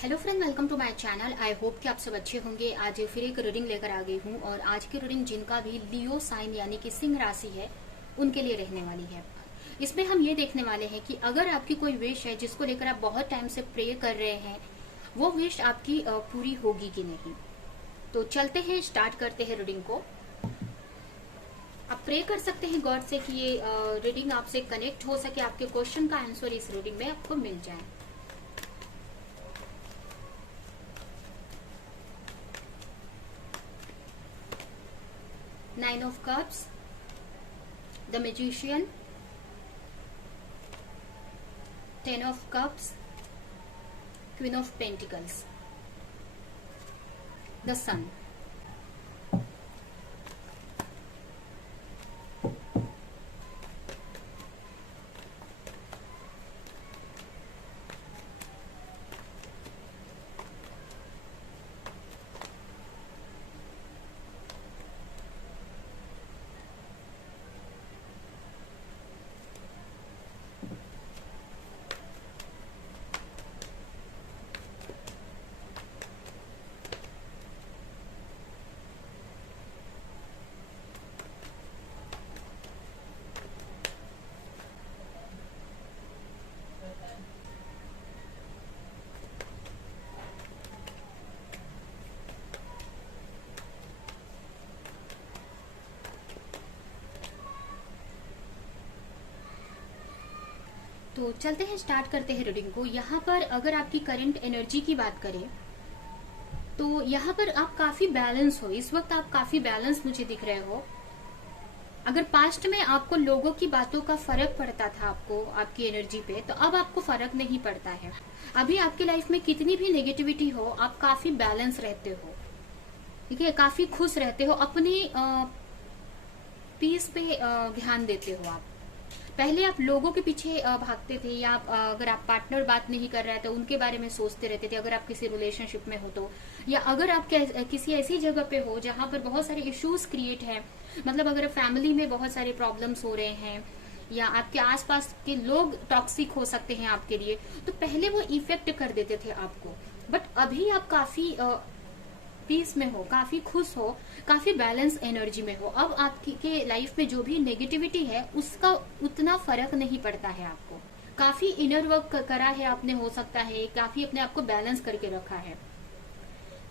Hello friend, welcome to my channel. I hope कि आप सब अच्छे होंगे। आज फिर एक रीडिंग लेकर आ गई हूँ और आज की रीडिंग जिनका भी लियो साइन यानी कि सिंह राशि है उनके लिए रहने वाली है। इसमें हम ये देखने वाले हैं कि अगर आपकी कोई विश है जिसको लेकर आप बहुत टाइम से प्रे कर रहे हैं, वो विश आपकी पूरी होगी कि नहीं। तो चलते हैं, स्टार्ट करते हैं रीडिंग को। आप प्रे कर सकते हैं गॉड से कि ये रीडिंग आपसे कनेक्ट हो सके, आपके क्वेश्चन का आंसर इस रीडिंग में आपको मिल जाए। Nine of Cups, the Magician, Ten of Cups, Queen of Pentacles, the Sun. तो चलते हैं, स्टार्ट करते हैं रीडिंग को। यहाँ पर अगर आपकी करंट एनर्जी की बात करें तो यहाँ पर आप काफी बैलेंस हो। इस वक्त आप काफी बैलेंस मुझे दिख रहे हो। अगर पास्ट में आपको लोगों की बातों का फर्क पड़ता था आपको आपकी एनर्जी पे, तो अब आपको फर्क नहीं पड़ता है। अभी आपकी लाइफ में कितनी भी नेगेटिविटी हो, आप काफी बैलेंस रहते हो, ठीक है, काफी खुश रहते हो, अपनी पीस पे ध्यान देते हो आप। पहले आप लोगों के पीछे भागते थे, या अगर आप पार्टनर बात नहीं कर रहे थे तो उनके बारे में सोचते रहते थे, अगर आप किसी रिलेशनशिप में हो तो, या अगर आप किसी ऐसी जगह पे हो जहां पर बहुत सारे इश्यूज क्रिएट है, मतलब अगर फैमिली में बहुत सारे प्रॉब्लम्स हो रहे हैं या आपके आसपास के लोग टॉक्सिक हो सकते हैं आपके लिए, तो पहले वो इफेक्ट कर देते थे आपको। बट अभी आप काफी पीस में हो, काफी खुश हो, काफी बैलेंस एनर्जी में हो। अब आपकी के लाइफ में जो भी नेगेटिविटी है उसका उतना फर्क नहीं पड़ता है आपको। काफी इनर वर्क करा है आपने, हो सकता है काफी अपने आप को बैलेंस करके रखा है।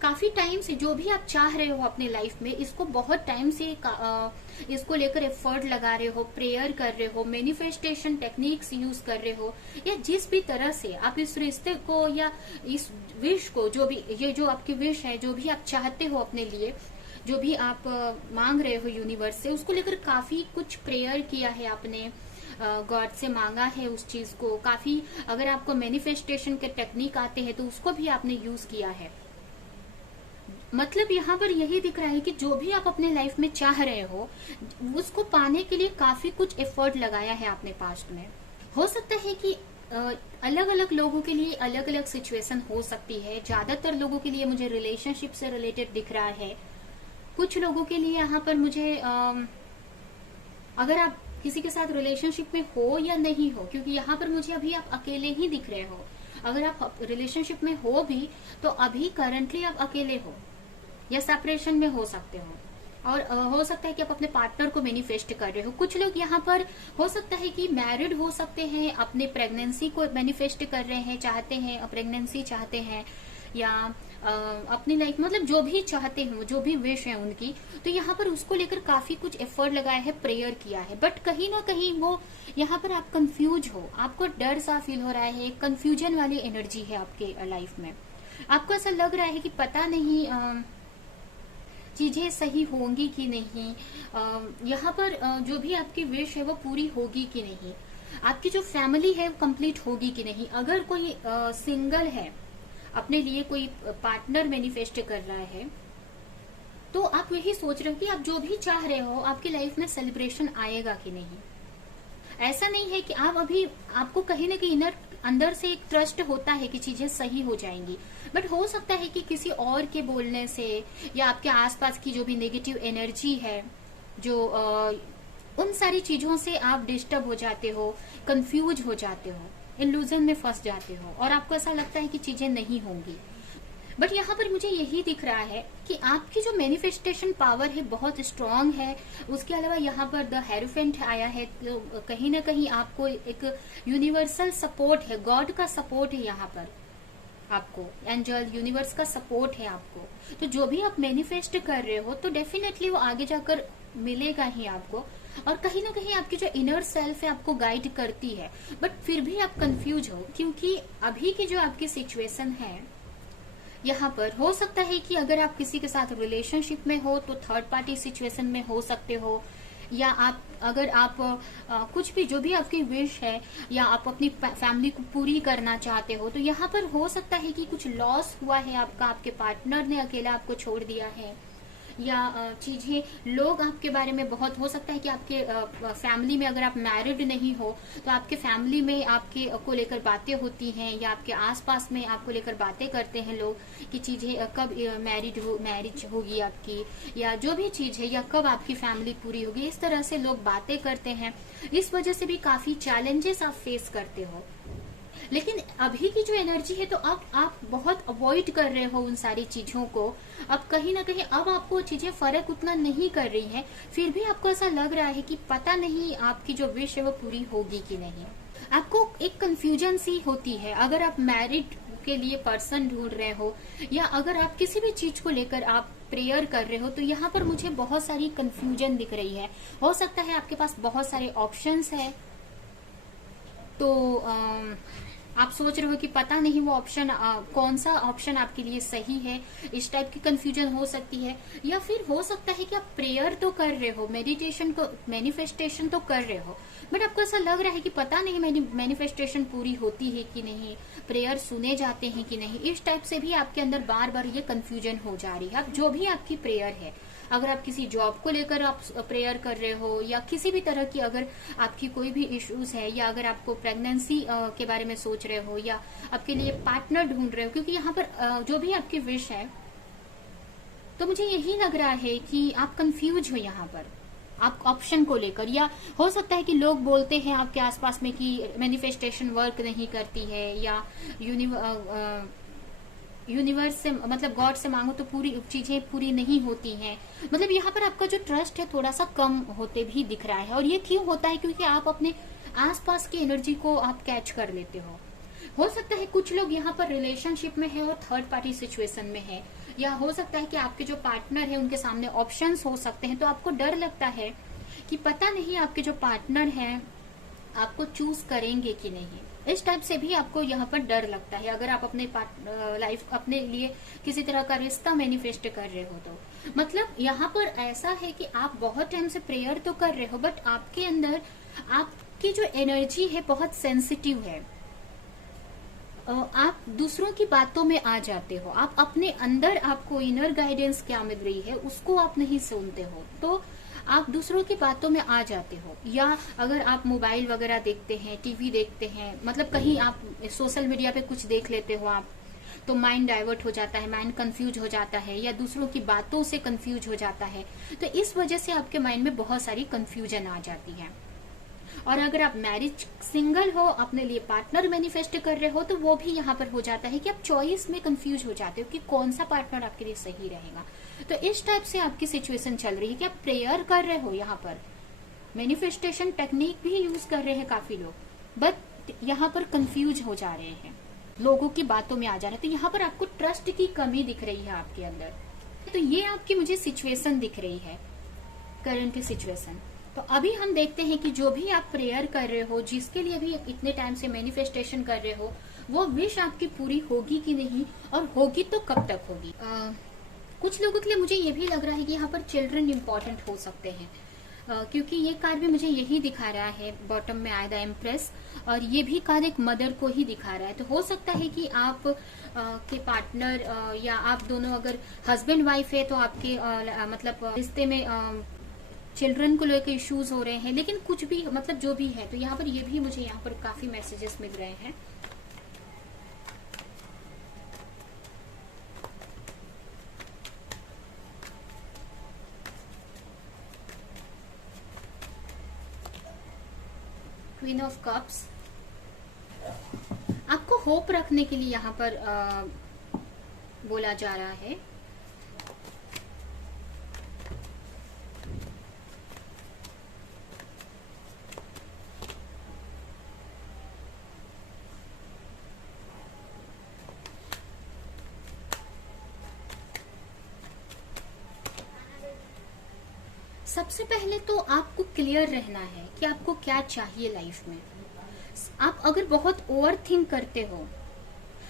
काफी टाइम से जो भी आप चाह रहे हो अपने लाइफ में, इसको बहुत टाइम से इसको लेकर एफर्ट लगा रहे हो, प्रेयर कर रहे हो, मैनिफेस्टेशन टेक्निक्स यूज कर रहे हो, या जिस भी तरह से आप इस रिश्ते को या इस विश को, जो भी ये जो आपकी विश है, जो भी आप चाहते हो अपने लिए, जो भी आप मांग रहे हो यूनिवर्स से, उसको लेकर काफी कुछ प्रेयर किया है आपने, गॉड से मांगा है उस चीज को काफी। अगर आपको मैनिफेस्टेशन के टेक्निक आते हैं तो उसको भी आपने यूज किया है। मतलब यहाँ पर यही दिख रहा है कि जो भी आप अपने लाइफ में चाह रहे हो उसको पाने के लिए काफी कुछ एफर्ट लगाया है आपने पास्ट में। हो सकता है कि अलग अलग लोगों के लिए अलग अलग सिचुएशन हो सकती है। ज्यादातर लोगों के लिए मुझे रिलेशनशिप से रिलेटेड दिख रहा है। कुछ लोगों के लिए यहाँ पर मुझे अगर आप किसी के साथ रिलेशनशिप में हो या नहीं हो, क्योंकि यहाँ पर मुझे अभी आप अकेले ही दिख रहे हो। अगर आप रिलेशनशिप में हो भी तो अभी करंटली आप अकेले हो या सेपरेशन में हो सकते हो, और हो सकता है कि आप अपने पार्टनर को मैनिफेस्ट कर रहे हो। कुछ लोग यहाँ पर हो सकता है कि मैरिड हो सकते हैं, अपने प्रेगनेंसी को मैनिफेस्ट कर रहे हैं, चाहते हैं प्रेगनेंसी चाहते हैं, या अपनी लाइफ मतलब जो भी चाहते हैं, जो भी विश है उनकी, तो यहाँ पर उसको लेकर काफी कुछ एफर्ट लगाया है, प्रेयर किया है। बट कहीं ना कहीं वो यहाँ पर आप कंफ्यूज हो, आपको डर सा फील हो रहा है, कंफ्यूजन वाली एनर्जी है आपके लाइफ में। आपको ऐसा लग रहा है कि पता नहीं चीजें सही होंगी कि नहीं, यहाँ पर जो भी आपकी विश है वो पूरी होगी कि नहीं, आपकी जो फैमिली है वो कंप्लीट होगी कि नहीं। अगर कोई सिंगल है, अपने लिए कोई पार्टनर मैनिफेस्ट कर रहा है, तो आप यही सोच रहे हो कि आप जो भी चाह रहे हो आपकी लाइफ में सेलिब्रेशन आएगा कि नहीं। ऐसा नहीं है कि आप अभी, आपको कहीं ना कहीं अंदर से एक ट्रस्ट होता है कि चीजें सही हो जाएंगी, बट हो सकता है कि किसी और के बोलने से या आपके आसपास की जो भी नेगेटिव एनर्जी है, जो उन सारी चीजों से आप डिस्टर्ब हो जाते हो, कंफ्यूज हो जाते हो। इल्यूजन में फंस जाते हो और आपको ऐसा लगता है कि चीजें नहीं होंगी। बट यहाँ पर मुझे यही दिख रहा है कि आपकी जो मैनिफेस्टेशन पावर है बहुत स्ट्रांग है। उसके अलावा यहाँ पर द हेरोफेंट आया है, तो कहीं ना कहीं आपको एक यूनिवर्सल सपोर्ट है, गॉड का सपोर्ट है यहाँ पर, आपको एंजल यूनिवर्स का सपोर्ट है आपको। तो जो भी आप मैनिफेस्ट कर रहे हो तो डेफिनेटली वो आगे जाकर मिलेगा ही आपको। और कहीं ना कहीं आपकी जो इनर सेल्फ है आपको गाइड करती है, बट फिर भी आप कंफ्यूज हो, क्योंकि अभी की जो आपकी सिचुएशन है यहाँ पर, हो सकता है कि अगर आप किसी के साथ रिलेशनशिप में हो तो थर्ड पार्टी सिचुएशन में हो सकते हो, या आप अगर आप कुछ भी जो भी आपकी विश है या आप अपनी फैमिली को पूरी करना चाहते हो, तो यहाँ पर हो सकता है कि कुछ लॉस हुआ है आपका, आपके पार्टनर ने अकेला आपको छोड़ दिया है, या चीजें लोग आपके बारे में बहुत, हो सकता है कि आपके फैमिली में अगर आप मैरिड नहीं हो तो आपके फैमिली में आपके को लेकर बातें होती हैं, या आपके आसपास में आपको लेकर बातें करते हैं लोग कि चीजें कब मैरिज होगी आपकी, या जो भी चीज है, या कब आपकी फैमिली पूरी होगी, इस तरह से लोग बातें करते हैं। इस वजह से भी काफी चैलेंजेस आप फेस करते हो। लेकिन अभी की जो एनर्जी है तो अब आप बहुत अवॉइड कर रहे हो उन सारी चीजों को। अब कहीं ना कहीं अब आपको चीजें फर्क उतना नहीं कर रही हैं, फिर भी आपको ऐसा लग रहा है कि पता नहीं आपकी जो विश है वो पूरी होगी कि नहीं। आपको एक कंफ्यूजन सी होती है अगर आप मैरिड के लिए पर्सन ढूंढ रहे हो, या अगर आप किसी भी चीज को लेकर आप प्रेयर कर रहे हो, तो यहाँ पर मुझे बहुत सारी कंफ्यूजन दिख रही है। हो सकता है आपके पास बहुत सारे ऑप्शंस है, तो आप सोच रहे हो कि पता नहीं वो ऑप्शन कौन सा ऑप्शन आपके लिए सही है, इस टाइप की कंफ्यूजन हो सकती है। या फिर हो सकता है कि आप प्रेयर तो कर रहे हो, मेडिटेशन को मैनिफेस्टेशन तो कर रहे हो, बट आपको ऐसा लग रहा है कि पता नहीं मैनिफेस्टेशन पूरी होती है कि नहीं, प्रेयर सुने जाते हैं कि नहीं। इस टाइप से भी आपके अंदर बार बार ये कंफ्यूजन हो जा रही है। अब जो भी आपकी प्रेयर है, अगर आप किसी जॉब को लेकर आप प्रेयर कर रहे हो, या किसी भी तरह की अगर आपकी कोई भी इश्यूज है, या अगर आपको प्रेगनेंसी के बारे में सोच रहे हो, या आपके लिए पार्टनर ढूंढ रहे हो, क्योंकि यहाँ पर जो भी आपकी विश है, तो मुझे यही लग रहा है कि आप कंफ्यूज हो यहाँ पर आप ऑप्शन को लेकर। या हो सकता है कि लोग बोलते हैं आपके आसपास में कि मैनिफेस्टेशन वर्क नहीं करती है, या यूनिवर्स से मतलब गॉड से मांगो तो पूरी चीजें पूरी नहीं होती हैं। मतलब यहाँ पर आपका जो ट्रस्ट है थोड़ा सा कम होते भी दिख रहा है। और ये क्यों होता है? क्योंकि आप अपने आसपास की एनर्जी को आप कैच कर लेते हो सकता है कुछ लोग यहाँ पर रिलेशनशिप में है और थर्ड पार्टी सिचुएशन में है, या हो सकता है कि आपके जो पार्टनर है उनके सामने ऑप्शंस हो सकते हैं, तो आपको डर लगता है कि पता नहीं आपके जो पार्टनर हैं आपको चूज करेंगे कि नहीं। इस टाइप से भी आपको यहाँ पर डर लगता है अगर आप अपने लाइफ अपने लिए किसी तरह का रिश्ता मैनिफेस्ट कर रहे हो। तो मतलब यहाँ पर ऐसा है कि आप बहुत टाइम से प्रेयर तो कर रहे हो, बट आपके अंदर आपकी जो एनर्जी है बहुत सेंसिटिव है। आप दूसरों की बातों में आ जाते हो, आप अपने अंदर आपको इनर गाइडेंस क्या मिल रही है उसको आप नहीं सुनते हो, तो आप दूसरों की बातों में आ जाते हो। या अगर आप मोबाइल वगैरह देखते हैं, टीवी देखते हैं, मतलब कहीं आप सोशल मीडिया पे कुछ देख लेते हो आप, तो माइंड डाइवर्ट हो जाता है, माइंड कंफ्यूज हो जाता है, या दूसरों की बातों से कंफ्यूज हो जाता है। तो इस वजह से आपके माइंड में बहुत सारी कंफ्यूजन आ जाती है। और अगर आप मैरिज सिंगल हो, अपने लिए पार्टनर मैनिफेस्ट कर रहे हो, तो वो भी यहाँ पर हो जाता है कि आप चॉइस में कंफ्यूज हो जाते हो कि कौन सा पार्टनर आपके लिए सही रहेगा। तो इस टाइप से आपकी सिचुएशन चल रही है कि आप प्रेयर कर रहे हो, यहाँ पर मैनिफेस्टेशन टेक्निक भी यूज कर रहे हैं काफी लोग, बट यहाँ पर कंफ्यूज हो जा रहे हैं, लोगों की बातों में आ जा रहे हैं। तो यहाँ पर आपको ट्रस्ट की कमी दिख रही है आपके अंदर। तो ये आपकी मुझे सिचुएशन दिख रही है, करंट सिचुएशन। तो अभी हम देखते हैं कि जो भी आप प्रेयर कर रहे हो, जिसके लिए भी इतने टाइम से मैनिफेस्टेशन कर रहे हो, वो विश आपकी पूरी होगी कि नहीं, और होगी तो कब तक होगी। कुछ लोगों के लिए मुझे ये भी लग रहा है कि यहाँ पर चिल्ड्रन इम्पोर्टेंट हो सकते हैं, क्योंकि ये कार्ड भी मुझे यही दिखा रहा है, बॉटम में आया द एम्प्रेस, और ये भी कार्ड एक मदर को ही दिखा रहा है। तो हो सकता है कि आप के पार्टनर या आप दोनों अगर हस्बैंड वाइफ है तो आपके मतलब रिश्ते में चिल्ड्रन को लेकर इश्यूज हो रहे हैं। लेकिन कुछ भी मतलब जो भी है, तो यहाँ पर ये भी मुझे यहाँ पर काफी मैसेजेस मिल रहे हैं। क्वीन ऑफ कप्स, होप रखने के लिए यहाँ पर बोला जा रहा है। सबसे पहले तो आपको क्लियर रहना है कि आपको क्या चाहिए लाइफ में। आप अगर बहुत ओवर थिंक करते हो,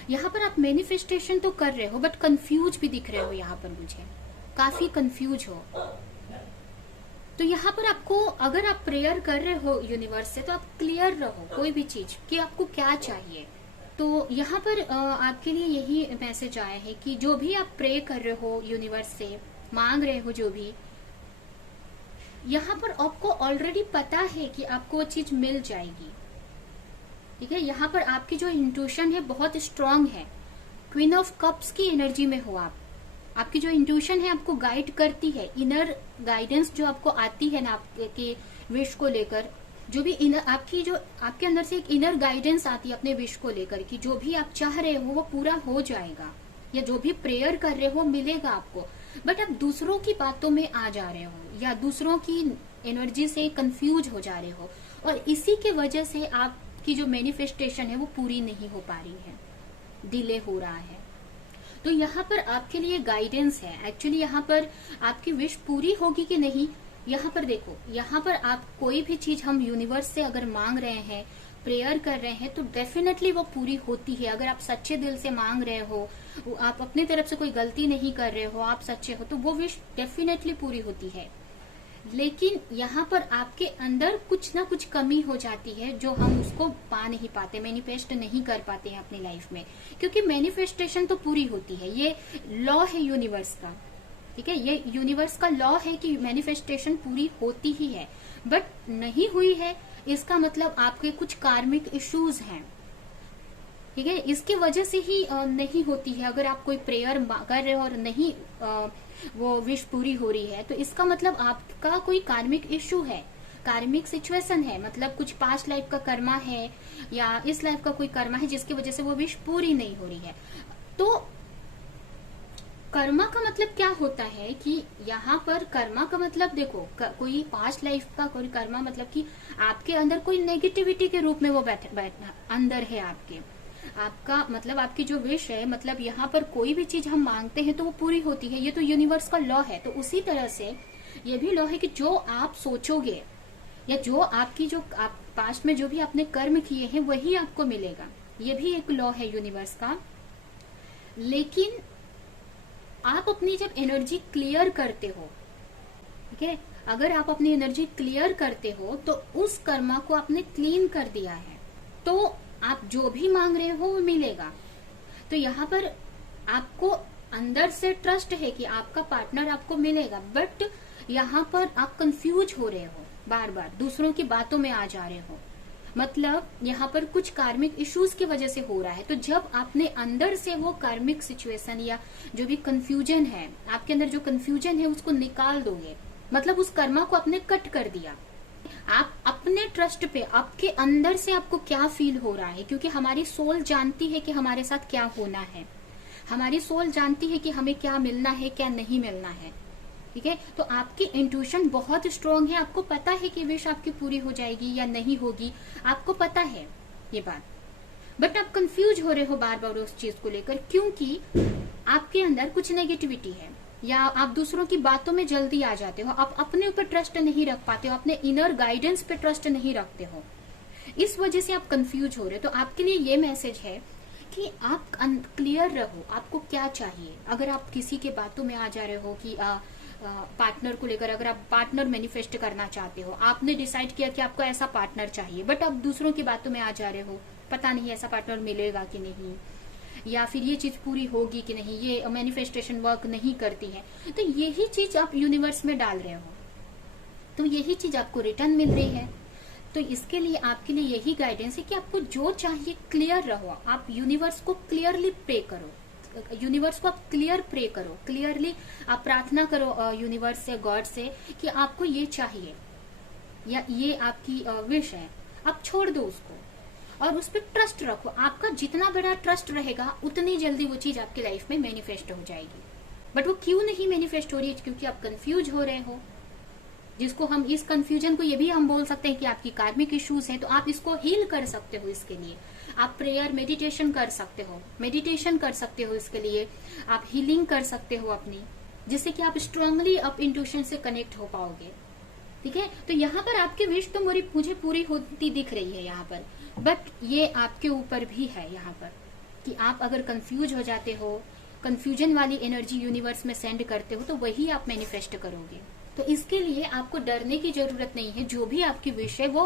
यहाँ पर आप मैनिफेस्टेशन तो कर रहे हो बट कंफ्यूज भी दिख रहे हो, यहाँ पर मुझे काफी कंफ्यूज हो। तो यहाँ पर आपको, अगर आप प्रेयर कर रहे हो यूनिवर्स से, तो आप क्लियर रहो कोई भी चीज कि आपको क्या चाहिए। तो यहाँ पर आपके लिए यही मैसेज आया है कि जो भी आप प्रे कर रहे हो यूनिवर्स से, मांग रहे हो जो भी, यहाँ पर आपको ऑलरेडी पता है कि आपको वो चीज मिल जाएगी। ठीक है, यहाँ पर आपकी जो इंट्यूशन है बहुत स्ट्रांग है। क्वीन ऑफ कप्स की एनर्जी में हो आप। आपकी जो इंट्यूशन है आपको गाइड करती है, इनर गाइडेंस जो आपको आती है ना आपके विश को लेकर, जो भी आपकी जो आपके अंदर से एक इनर गाइडेंस आती है अपने विश को लेकर कि जो भी आप चाह रहे हो वो पूरा हो जाएगा, या जो भी प्रेयर कर रहे हो मिलेगा आपको। बट आप दूसरों की बातों में आ जा रहे हो या दूसरों की एनर्जी से कंफ्यूज हो जा रहे हो, और इसी के वजह से आपकी जो मैनिफेस्टेशन है वो पूरी नहीं हो पा रही है, डिले हो रहा है। तो यहाँ पर आपके लिए गाइडेंस है। एक्चुअली यहाँ पर आपकी विश पूरी होगी कि नहीं, यहाँ पर देखो, यहाँ पर आप कोई भी चीज हम यूनिवर्स से अगर मांग रहे हैं, प्रेयर कर रहे हैं, तो डेफिनेटली वो पूरी होती है। अगर आप सच्चे दिल से मांग रहे हो, आप अपनी तरफ से कोई गलती नहीं कर रहे हो, आप सच्चे हो, तो वो विश डेफिनेटली पूरी होती है। लेकिन यहाँ पर आपके अंदर कुछ ना कुछ कमी हो जाती है जो हम उसको पा नहीं पाते, मैनिफेस्ट नहीं कर पाते हैं अपनी लाइफ में, क्योंकि मैनिफेस्टेशन तो पूरी होती है। ये लॉ है यूनिवर्स का। ठीक है, ये यूनिवर्स का लॉ है कि मैनिफेस्टेशन पूरी होती ही है। बट नहीं हुई है, इसका मतलब आपके कुछ कार्मिक इश्यूज हैं। ठीक है, इसकी वजह से ही नहीं होती है। अगर आप कोई प्रेयर कर रहे हो और नहीं वो विश पूरी हो रही है, तो इसका मतलब आपका कोई कार्मिक इश्यू है, कार्मिक सिचुएशन है। मतलब कुछ पास्ट लाइफ का कर्मा है या इस लाइफ का कोई कर्मा है जिसकी वजह से वो विश पूरी नहीं हो रही है। तो कर्मा का मतलब क्या होता है कि यहाँ पर कर्मा का मतलब देखो, कोई पास्ट लाइफ का कोई कर्मा मतलब कि आपके अंदर कोई नेगेटिविटी के रूप में वो बैठना अंदर है आपका मतलब आपकी जो विश है, मतलब यहाँ पर कोई भी चीज हम मांगते हैं तो वो पूरी होती है। ये तो यूनिवर्स का लॉ है। तो उसी तरह से ये भी लॉ है कि जो आप सोचोगे या जो आपकी जो आप पास्ट में जो भी आपने कर्म किए हैं वही आपको मिलेगा। ये भी एक लॉ है यूनिवर्स का। लेकिन आप अपनी जब एनर्जी क्लियर करते हो, ठीक है, अगर आप अपनी एनर्जी क्लियर करते हो तो उस कर्मा को आपने क्लीन कर दिया है, तो आप जो भी मांग रहे हो वो मिलेगा। तो यहाँ पर आपको अंदर से ट्रस्ट है कि आपका पार्टनर आपको मिलेगा, बट यहाँ पर आप कंफ्यूज हो रहे हो, बार बार दूसरों की बातों में आ जा रहे हो। मतलब यहाँ पर कुछ कार्मिक इश्यूज की वजह से हो रहा है। तो जब आपने अंदर से वो कार्मिक सिचुएशन या जो भी कंफ्यूजन है, आपके अंदर जो कंफ्यूजन है उसको निकाल दोगे, मतलब उस कर्मा को आपने कट कर दिया। आप अपने ट्रस्ट पे, आपके अंदर से आपको क्या फील हो रहा है, क्योंकि हमारी सोल जानती है कि हमारे साथ क्या होना है, हमारी सोल जानती है कि हमें क्या मिलना है क्या नहीं मिलना है। ठीक है, तो आपकी इंट्यूशन बहुत स्ट्रांग है, आपको पता है कि विश आपकी पूरी हो जाएगी या नहीं होगी, आपको पता है ये बात। बट आप कंफ्यूज हो रहे हो बार बार उस चीज को लेकर, क्योंकि आपके अंदर कुछ नेगेटिविटी है या आप दूसरों की बातों में जल्दी आ जाते हो, आप अपने ऊपर ट्रस्ट नहीं रख पाते हो, अपने इनर गाइडेंस पे ट्रस्ट नहीं रखते हो, इस वजह से आप कंफ्यूज हो रहे हो। तो आपके लिए ये मैसेज है कि आप क्लियर रहो, आपको क्या चाहिए। अगर आप किसी के बातों में आ जा रहे हो कि पार्टनर को लेकर, अगर आप पार्टनर मैनिफेस्ट करना चाहते हो, आपने डिसाइड किया कि आपको ऐसा पार्टनर चाहिए, बट आप दूसरों की बातों में आ जा रहे हो, पता नहीं ऐसा पार्टनर मिलेगा कि नहीं, या फिर ये चीज पूरी होगी कि नहीं, ये मैनिफेस्टेशन वर्क नहीं करती है, तो यही चीज आप यूनिवर्स में डाल रहे हो, तो यही चीज आपको रिटर्न मिल रही है। तो इसके लिए आपके लिए यही गाइडेंस है कि आपको जो चाहिए क्लियर रहो, आप यूनिवर्स को क्लियरली प्रे करो, यूनिवर्स को आप क्लियर प्रे करो, क्लियरली आप प्रार्थना करो यूनिवर्स से, गॉड से, कि आपको ये चाहिए या ये आपकी विश है। आप छोड़ दो उसको, और उस पर ट्रस्ट रखो। आपका जितना बड़ा ट्रस्ट रहेगा उतनी जल्दी वो चीज आपकी लाइफ में मैनिफेस्ट हो जाएगी। बट वो क्यों नहीं मैनिफेस्ट हो रही है? क्योंकि आप कंफ्यूज हो रहे हो, जिसको हम इस कंफ्यूजन को ये भी हम बोल सकते हैं कि आपकी कार्मिक इश्यूज हैं। तो आप इसको हील कर सकते हो। इसके लिए आप प्रेयर मेडिटेशन कर सकते हो, इसके लिए आप हीलिंग कर सकते हो अपनी, जिससे कि आप स्ट्रांगली अप इंट्यूशन से कनेक्ट हो पाओगे। ठीक है, तो यहाँ पर आपकी विश तो मुझे पूरी होती दिख रही है यहाँ पर, बट ये आपके ऊपर भी है यहाँ पर कि आप अगर कंफ्यूज हो जाते हो, कंफ्यूजन वाली एनर्जी यूनिवर्स में सेंड करते हो, तो वही आप मैनिफेस्ट करोगे। तो इसके लिए आपको डरने की जरूरत नहीं है। जो भी आपकी विश है वो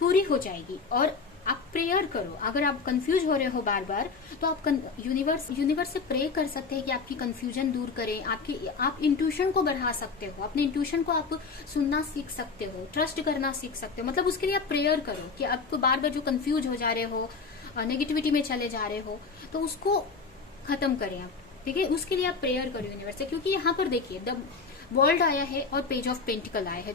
पूरी हो जाएगी। और आप प्रेयर करो। अगर आप कंफ्यूज हो रहे हो बार बार, तो आप यूनिवर्स से प्रे कर सकते हैं कि आपकी कंफ्यूजन दूर करें। आप इंट्यूशन को बढ़ा सकते हो, अपने इंट्यूशन को आप सुनना सीख सकते हो, ट्रस्ट करना सीख सकते हो। मतलब उसके लिए आप प्रेयर करो कि आपको बार बार जो कंफ्यूज हो जा रहे हो, नेगेटिविटी में चले जा रहे हो, तो उसको खत्म करें आप। ठीक है, उसके लिए आप प्रेयर करो यूनिवर्स से। क्योंकि यहाँ पर देखिए द वर्ल्ड आया है और पेज ऑफ पेंटिकल आया है।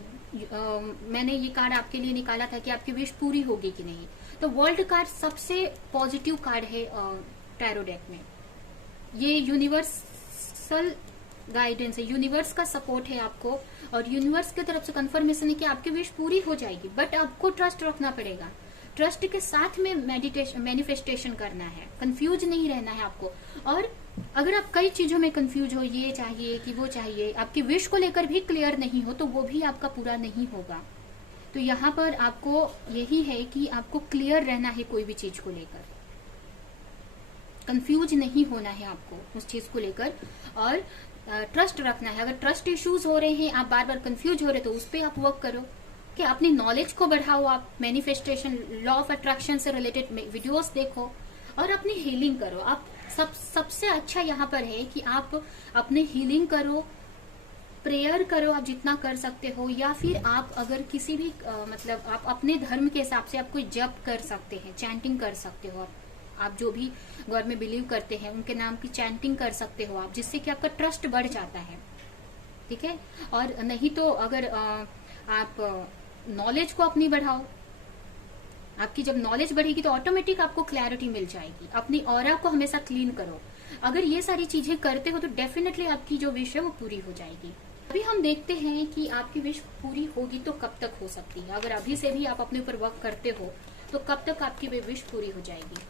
मैंने ये कार्ड आपके लिए निकाला था कि आपकी विश पूरी होगी कि नहीं। तो वर्ल्ड कार्ड सबसे पॉजिटिव कार्ड है टैरो डेक में। ये यूनिवर्सल गाइडेंस है, यूनिवर्स का सपोर्ट है आपको, और यूनिवर्स की तरफ से कंफर्मेशन है कि आपकी विश पूरी हो जाएगी। बट आपको ट्रस्ट रखना पड़ेगा। ट्रस्ट के साथ में मैनिफेस्टेशन करना है, कंफ्यूज नहीं रहना है आपको। और अगर आप कई चीजों में कंफ्यूज हो, ये चाहिए कि वो चाहिए, आपकी विश को लेकर भी क्लियर नहीं हो, तो वो भी आपका पूरा नहीं होगा। तो यहाँ पर आपको यही है कि आपको क्लियर रहना है कोई भी चीज को लेकर, कंफ्यूज नहीं होना है आपको उस चीज को लेकर, और ट्रस्ट रखना है। अगर ट्रस्ट इश्यूज हो रहे हैं, आप बार बार कंफ्यूज हो रहे, तो उस पर आप वर्क करो कि अपनी नॉलेज को बढ़ाओ। आप मैनिफेस्टेशन, लॉ ऑफ अट्रैक्शन से रिलेटेड वीडियोस देखो और अपनी हीलिंग करो। आप सबसे अच्छा यहाँ पर है कि आप अपनी हीलिंग करो, प्रेयर करो आप जितना कर सकते हो, या फिर आप अगर किसी भी मतलब आप अपने धर्म के हिसाब से आप कोई जप कर सकते हैं, चैंटिंग कर सकते हो। आप जो भी गॉड में बिलीव करते हैं उनके नाम की चैंटिंग कर सकते हो आप, जिससे कि आपका ट्रस्ट बढ़ जाता है। ठीक है, और नहीं तो अगर आप नॉलेज को अपनी बढ़ाओ। आपकी जब नॉलेज बढ़ेगी तो ऑटोमेटिक आपको क्लैरिटी मिल जाएगी। अपनी ऑरा को हमेशा क्लीन करो। अगर ये सारी चीजें करते हो तो डेफिनेटली आपकी जो विश है वो पूरी हो जाएगी। अभी हम देखते हैं कि आपकी विश पूरी होगी तो कब तक हो सकती है। अगर अभी से भी आप अपने ऊपर वर्क करते हो तो कब तक आपकी विश पूरी हो जाएगी।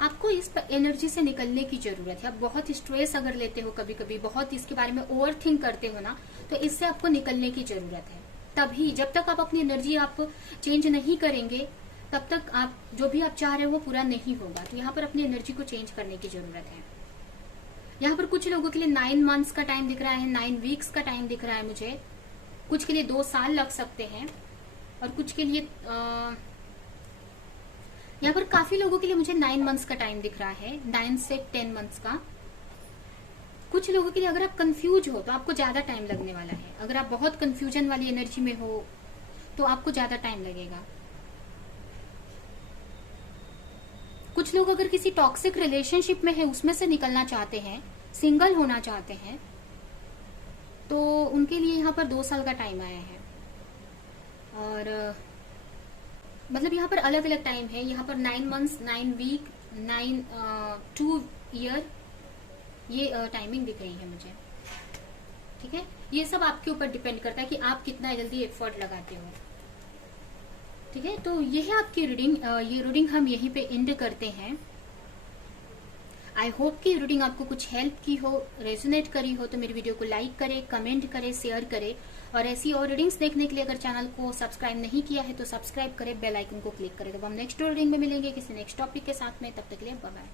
आपको इस एनर्जी से निकलने की जरूरत है। आप बहुत स्ट्रेस अगर लेते हो, कभी कभी बहुत इसके बारे में ओवर थिंक करते हो ना, तो इससे आपको निकलने की जरूरत है। तभी जब तक आप अपनी एनर्जी आप चेंज नहीं करेंगे, तब तक आप जो भी आप चाह रहे हो वो पूरा नहीं होगा। तो यहाँ पर अपनी एनर्जी को चेंज करने की जरूरत है। यहाँ पर कुछ लोगों के लिए 9 मंथ्स का टाइम दिख रहा है, 9 वीक्स का टाइम दिख रहा है मुझे। कुछ के लिए 2 साल लग सकते हैं, और कुछ के लिए यहाँ पर काफी लोगों के लिए मुझे 9 मंथ्स का टाइम दिख रहा है, 9 से 10 मंथ्स का। कुछ लोगों के लिए अगर आप कंफ्यूज हो तो आपको ज्यादा टाइम लगने वाला है। अगर आप बहुत कंफ्यूजन वाली एनर्जी में हो तो आपको ज्यादा टाइम लगेगा। कुछ लोग अगर किसी टॉक्सिक रिलेशनशिप में है, उसमें से निकलना चाहते हैं, सिंगल होना चाहते हैं, तो उनके लिए यहाँ पर 2 साल का टाइम आया है। और मतलब यहाँ पर अलग अलग टाइम है। यहाँ पर 9 मंथ्स, 9 वीक, 2 ईयर, ये टाइमिंग दिख रही है मुझे। ठीक है, ये सब आपके ऊपर डिपेंड करता है कि आप कितना जल्दी एफर्ट लगाते हो। ठीक है, तो ये है आपकी रीडिंग। ये रीडिंग हम यहीं पे एंड करते हैं। आई होप कि रीडिंग आपको कुछ हेल्प की हो, रेजोनेट करी हो। तो मेरी वीडियो को लाइक करे, कमेंट करे, शेयर करे, और ऐसी और रीडिंग्स देखने के लिए अगर चैनल को सब्सक्राइब नहीं किया है तो सब्सक्राइब करे, बेल आइकन को क्लिक करे। तो हम नेक्स्ट रीडिंग में मिलेंगे किसी नेक्स्ट टॉपिक के साथ में। तब तक के लिए बाय बाय।